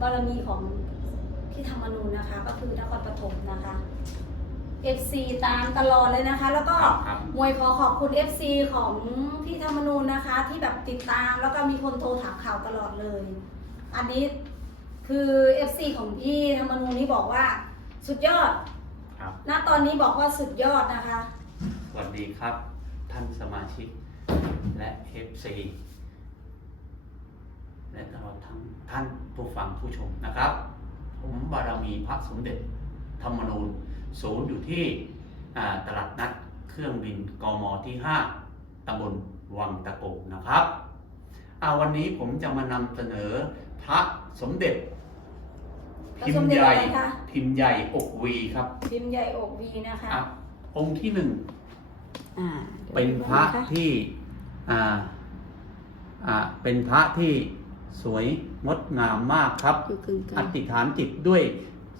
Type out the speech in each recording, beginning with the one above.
บารมีของพี่ธรรมนูญนะคะ ก็คือนครปฐมนะคะ FC ตามตลอดเลยนะคะ แล้วก็ครับมวยขอขอบคุณ FC ของพี่ธรรมนูญนะคะ ที่แบบติดตามแล้วก็มีคนโทรถามข่าวตลอดเลย อันนี้คือ FC ของพี่ธรรมนูญนี่บอกว่าสุดยอดครับ ณตอนนี้บอกว่าสุดยอดนะคะ สวัสดีครับ ท่านสมาชิกและ FC และตลอดทั้งท่านผู้ฟังผู้ชมนะครับ ผมบารมีพระสมเด็จธรรมนูญศูนย์อยู่ที่อ่าตลาดนัดเครื่องบินกมที่ 5ตำบลวังตะโกนะครับอาวันนี้ผมจะมานำเสนอพระสมเด็จพระพิมสมพ์เด็จใหญ่อะไรคะพิมพ์ใหญ่อกวีครับ พิมพ์ใหญ่อกวีนะคะอะองค์ที่หนึ่งอ่าเป็นพระที่อ่าอ่าเป็นพระที่ สวยงดงามมากครับอยู่กึ่งกอลางธิษฐานจิตด้วย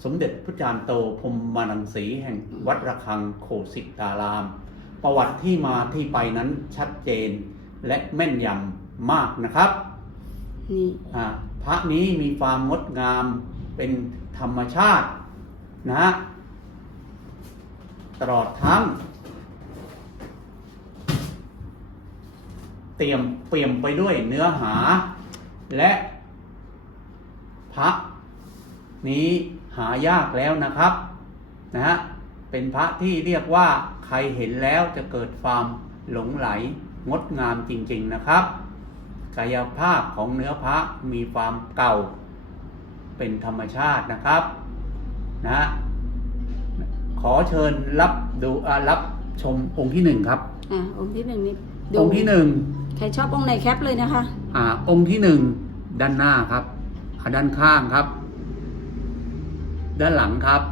สมเด็จพระจารย์โตพรหมมานังสีแห่งวัดระฆังโคสิตาราม ประวัติที่มาที่ไปนั้นชัดเจนและแม่นยำมากนะครับนี่อ่าพระนี้มีความงดงามเป็นธรรมชาตินะฮะตลอดทั้ง เตรียมเปี่ยมไปด้วยเนื้อหา และพระนี้หายากแล้วนะครับนะฮะเป็นพระที่เรียกว่าใครเห็นแล้วจะเกิดความหลงไหลงดงามจริงๆนะครับกายภาพของเนื้อพระมีความเก่าเป็นธรรมชาตินะครับนะฮะขอเชิญรับดูอ่ารับชมองค์ที่หนึ่งครับอ่าองค์ที่หนึ่งนี่ดูองค์ที่หนึ่งใครชอบองค์ไหนแคปเลยนะคะ อ่า องค์ที่หนึ่ง ด้านหน้าครับด้านข้างครับ ด้านหลังครับ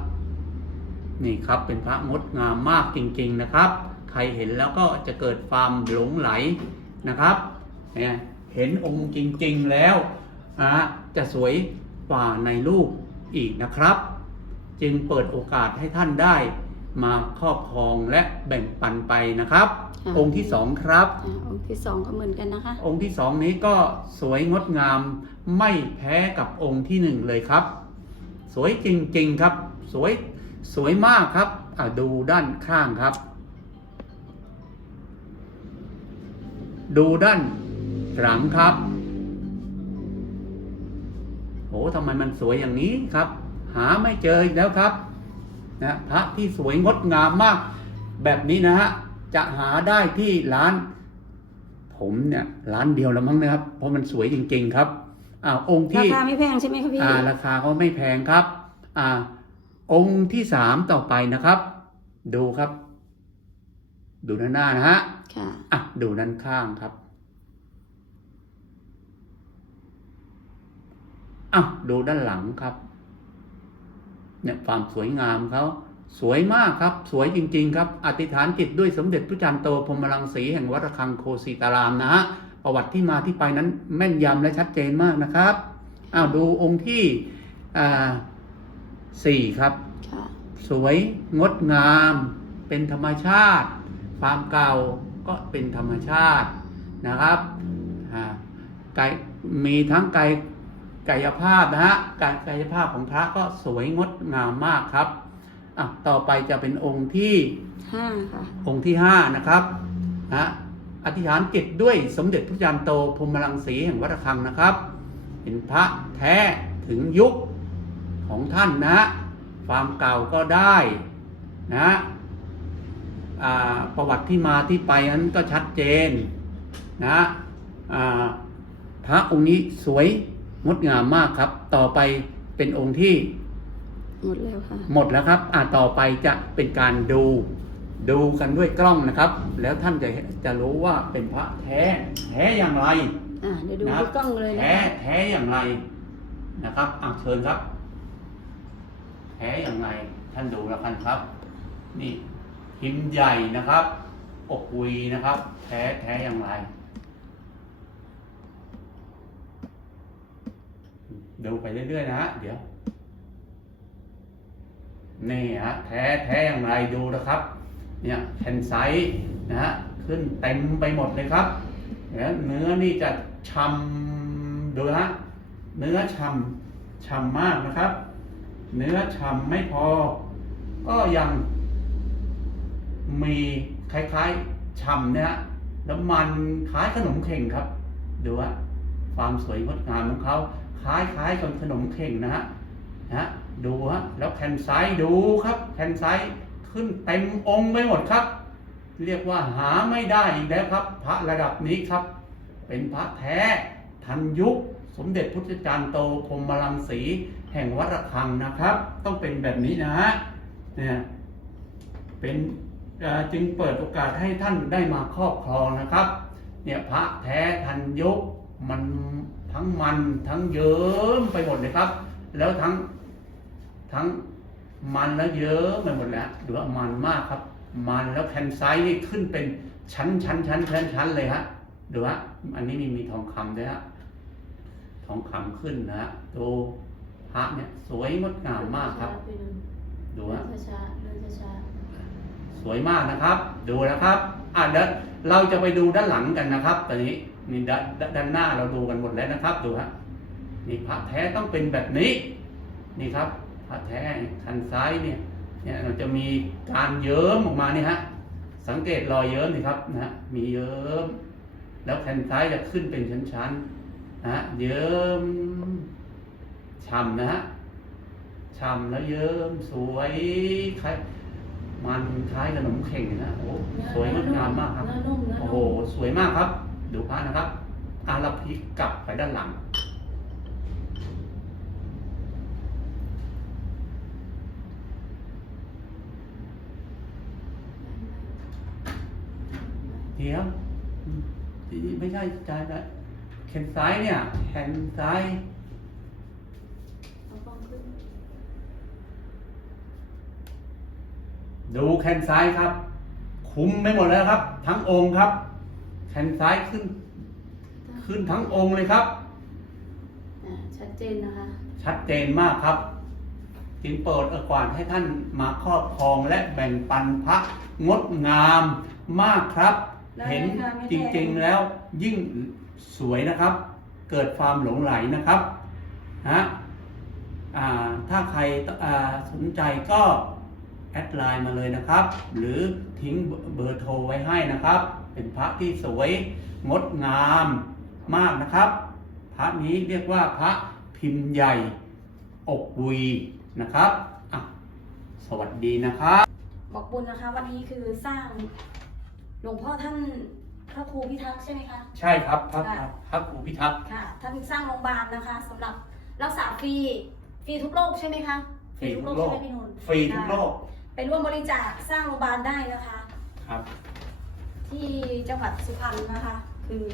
นี่ครับเป็นพระงดงามมากจริงๆนะครับ ใครเห็นแล้วก็จะเกิดความหลงไหลนะครับเนี่ยเห็นองค์จริงๆแล้วอ่าจะสวยกว่าในรูปอีกนะครับ จึงเปิดโอกาสให้ท่านได้ มาครอบครองและแบ่งปันไปนะครับ ค่ะ องค์ที่สองครับ อ่าองค์ที่สองก็เหมือนกันนะคะ องค์ที่สองนี้ก็สวยงดงามไม่แพ้กับองค์ที่หนึ่งเลยครับ สวยจริงๆครับ สวยสวยมากครับอะดูด้านข้างครับ ดูด้านหลังครับโอ้ทำไมมันสวยอย่างนี้ครับ หาไม่เจออีกแล้วครับ นะพระที่สวยงดงามมาก แบบนี้นะฮะจะหาได้ที่ร้าน ผมเนี่ยร้านเดียวแล้วมั้งนะครับ เพราะมันสวยจริง ๆ ครับอ่าองค์ราที่คาไม่แพงใช่ไหมคะพี่อ่าราคาก็ไม่แพงครับอ่าองค์ที่สามต่อไปนะครับ ดูครับ ดูด้านหน้านะฮะค่ะอะดูด้านข้างครับอะดูด้านหลังครับ เนี่ยความสวยงามเขาสวยมากครับ สวยจริง ๆ ครับอธิษฐานจิตด้วยสมเด็จพระจันทร์โตพรหมรังสีแห่งวัดระฆังโคสีตารามนะฮะประวัติที่มาที่ไปนั้นแม่นยำและชัดเจนมากนะครับอ้าวดูองค์ที่อ่าสี่ครับค่ะสวยงดงาม เป็นธรรมชาติ ความเก่าก็เป็นธรรมชาตินะครับอ่ากายมีทั้งกาย กายภาพนะฮะการกายภาพของพระก็สวยงดงามมากครับอะต่อไปจะเป็นองค์ที่ห้าค่ะองค์ที่ห้านะครับนะอธิษฐานจิตด้วยสมเด็จพระจารย์โตพรหมรังสีแห่งวัดระฆังนะครับ เป็นพระแท้ถึงยุคของท่านนะความเก่าก็ได้นะอ่าประวัติที่มาที่ไปนั้นก็ชัดเจนนะอ่าพระองค์นี้สวย งดงามมากครับ ต่อไปเป็นองค์ที่ หมดแล้วค่ะ หมดแล้วครับ อ่าต่อไปจะเป็นการดูดูกันด้วยกล้องนะครับ แล้วท่านจะจะรู้ว่าเป็นพระแท้ แท้อย่างไรอ่าเดี๋ยวดูนะครับที่กล้องเลยนะแท้คะแท้อย่างไรนะครับอะเชิญครับ แท้อย่างไรท่านดูแล้วกันครับ นี่พิมพ์ใหญ่นะครับอกวีนะครับ แท้แท้อย่างไร ดูไปเรื่อยๆนะฮะเดี๋ยวนี่ฮะแท้แท้อย่างไรดูนะครับ เนี่ยแผ่นไซส์นะฮะขึ้นเต็มไปหมดเลยครับเนี่ยเนื้อนี่จะชำดูฮะเนื้อฉ่ำฉ่ำมากนะครับ เนื้อฉ่ำไม่พอ ก็ยังมีคล้ายๆฉ่ำเนี่ยฮะแล้วมันคล้ายขนมเข่งครับ ดูฮะความสวยงดงามของเขา คล้ายๆกับขนมเข่งนะฮะนะดูฮะแล้วแผ่นไซส์ดูครับแผ่นไซส์ขึ้นเต็มองค์ไปหมดครับ เรียกว่าหาไม่ได้อีกแล้วครับ พระระดับนี้ครับ เป็นพระแท้ทันยุค สมเด็จพุทธจารย์โตพรมลังสี แห่งวัดระฆังนะครับ ต้องเป็นแบบนี้นะฮะเนี่ยเป็นจึงเปิดโอกาสให้ท่านได้มาครอบครองนะครับ เนี่ยพระแท้ทันยุคมัน ทั้งมันทั้งเยิ้มไปหมดเลยครับ แล้วทั้งทั้งมันแล้วเยิ้มไปหมดแล้วดูว่ามันมากครับ มันแล้วแผ่นไซส์นี่ขึ้นเป็นชั้นชั้นชั้นชั้นชั้นเลยฮะดูฮะอันนี้มีมีทองคำด้วยฮะทองคำขึ้นนะฮะดูพระเนี่ยสวยงดงามมากครับ ดูดูฮะช้าๆเดินช้าสวยมากนะครับ ดูนะครับอะเดี๋ยวเราจะไปดูด้านหลังกันนะครับตอนนี้ นี่ด้านด้านหน้าเราดูกันหมดแล้วนะครับดูฮะนี่พระแท้ต้องเป็นแบบนี้ นี่ครับพระแท้คันซ้ายเนี่ยเนี่ยเราจะมีการเยิ้มออกมานี่ฮะสังเกตรอยเยิ้มนี่ครับนะฮะมีเยิ้มแล้วแผ่นซ้ายจะขึ้นเป็นชั้นๆนะฮะเยิ้มฉ่ำนะฮะฉ่ำแล้วเยิ้มสวยคล้ายมันคล้ายขนมเข่งนะโอ้ๆสวยงดงามมากครับเนื้อนุ่มเนื้อโอ้โหนุ่มสวยมากครับ ดูพระนะครับอาราพิกกลับไปด้านหลัง เดี๋ยวอืมดีๆไม่ใช่ใจละแขนซ้ายเนี่ยแขนซ้ายดูแขนซ้ายครับ คุ้มไม่หมดแล้วครับ ทั้งองค์ครับ แขนซ้ายขึ้น ขึ้นทั้งองค์เลยครับอ่าชัดเจนนะคะ ชัดเจนมากครับ จึงเปิดโอกาสให้ท่านมาครอบครองและแบ่งปันพระงดงามมากครับได้เห็นค่ะไม่จแพงริงๆแล้วยิ่งสวยนะครับ เกิดความหลงไหลนะครับฮะอ่าถ้าใครอ่าสนใจก็แอดไลน์มาเลยนะครับ หรือทิ้งเบอร์โทรไว้ให้นะครับ เป็นพระที่สวยงดงามมากนะครับ พระนี้เรียกว่าพระพิมพ์ใหญ่อกวีนะครับอะสวัสดีนะครับ บอกบุญนะคะ วันนี้คือสร้างหลวงพ่อท่านพระครูพิทักษ์ใช่ไหมคะใช่ครับพระค่ะพระครูพิทักษ์ค่ะท่านสร้างโรงพยาบาลนะคะสำหรับรักษาฟรีฟรีทุกโรคใช่ไหมคะฟรีทุกโรคใช่ไหมพี่นุ่นฟรีทุกโรคไปร่วมบริจาคสร้างโรงพยาบาลได้นะคะ ครับ ที่จังหวัดสุพรรณนะคะ คือ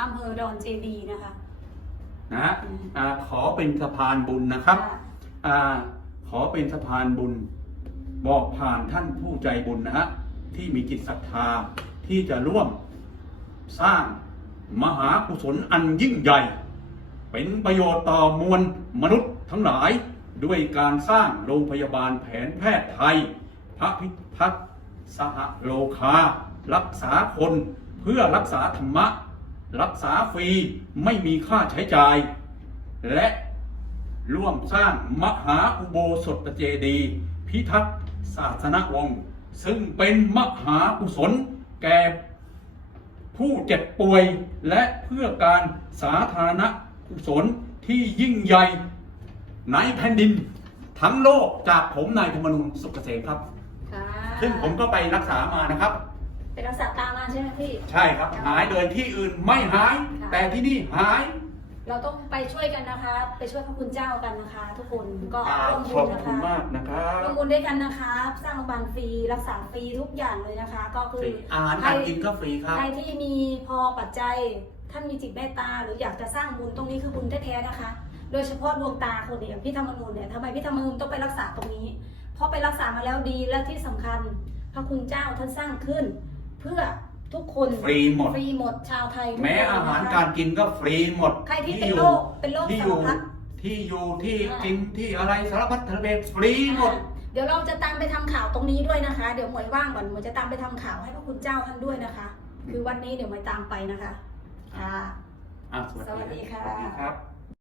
อำเภอดอนเจดีย์นะคะ นะฮะอ่าขอเป็นสะพานบุญนะครับค่ะอ่าขอเป็นสะพานบุญ บอกผ่านท่านผู้ใจบุญนะฮะที่มีจิตศรัทธาที่จะร่วมสร้างมหากุศลอันยิ่งใหญ่ เป็นประโยชน์ต่อมวลมนุษย์ทั้งหลายด้วยการสร้างโรงพยาบาลแผนแพทย์ไทย พระพิทักษ์สหโลคา รักษาคนเพื่อรักษาธรรมะ รักษาฟรีไม่มีค่าใช้จ่าย และร่วมสร้างมหาอุโบสถเจดีย์พิทักษ์ศาสนวงศ์ซึ่งเป็นมหากุศลแก่ผู้เจ็บป่วยและเพื่อการสาธารณกุศลที่ยิ่งใหญ่ในแผ่นดินทั้งโลกจากผมนายธรรมนูญสุขเกษมครับค่ะซึ่งผมก็ไปรักษามานะครับ เป็นรักษาตามมาใช่ไหมพี่ ใช่ครับ หายโดยที่อื่นไม่หาย ค่ะ แต่ที่นี่หาย เราต้องไปช่วยกันนะคะ ไปช่วยพระคุณเจ้ากันนะคะ ทุกคนก็อ่าร่วมขบุอบญนะคุณคะมากนะครับร่วมบุญด้วยกันนะคะ สร้างโรงพยาบาลฟรีรักษาฟรีทุกอย่างเลยนะคะ ก็คืออาหารการกินก็ฟรีครับ ใครที่มีพอปัจจัยท่านมีจิตเมตตา หรืออยากจะสร้างบุญตรงนี้คือบุญแท้ๆนะคะ โดยเฉพาะดวงตาคนเนี่ยพี่ธรรมนูญเนี่ยทำไมพี่ธรรมนูญต้องไปรักษาตรงนี้ เพราะไปรักษามาแล้วดีและที่สำคัญ พระคุณเจ้าท่านสร้างขึ้น เพื่อทุกคนฟรีหมด ฟรีหมดชาวไทยทุกแม้คนอาหารนะคะ การกินก็ฟรีหมดใครที่ที่เป็นอยู่โรคเป็นโรคที่อสารยู่พัด ที่อยู่ที่อ่ากินที่อะไรสารพัดทะเลฟรีหมด เดี๋ยวเราจะตามไปทำข่าวตรงนี้ด้วยนะคะ เดี๋ยวหมวยว่างก่อนหมวยจะตามไปทำข่าวให้พระคุณเจ้าท่านด้วยนะคะ คือวันนี้เดี๋ยวหมวยตามไปนะคะค่ะ อะสวัสดีค่ะสวัสดีครับ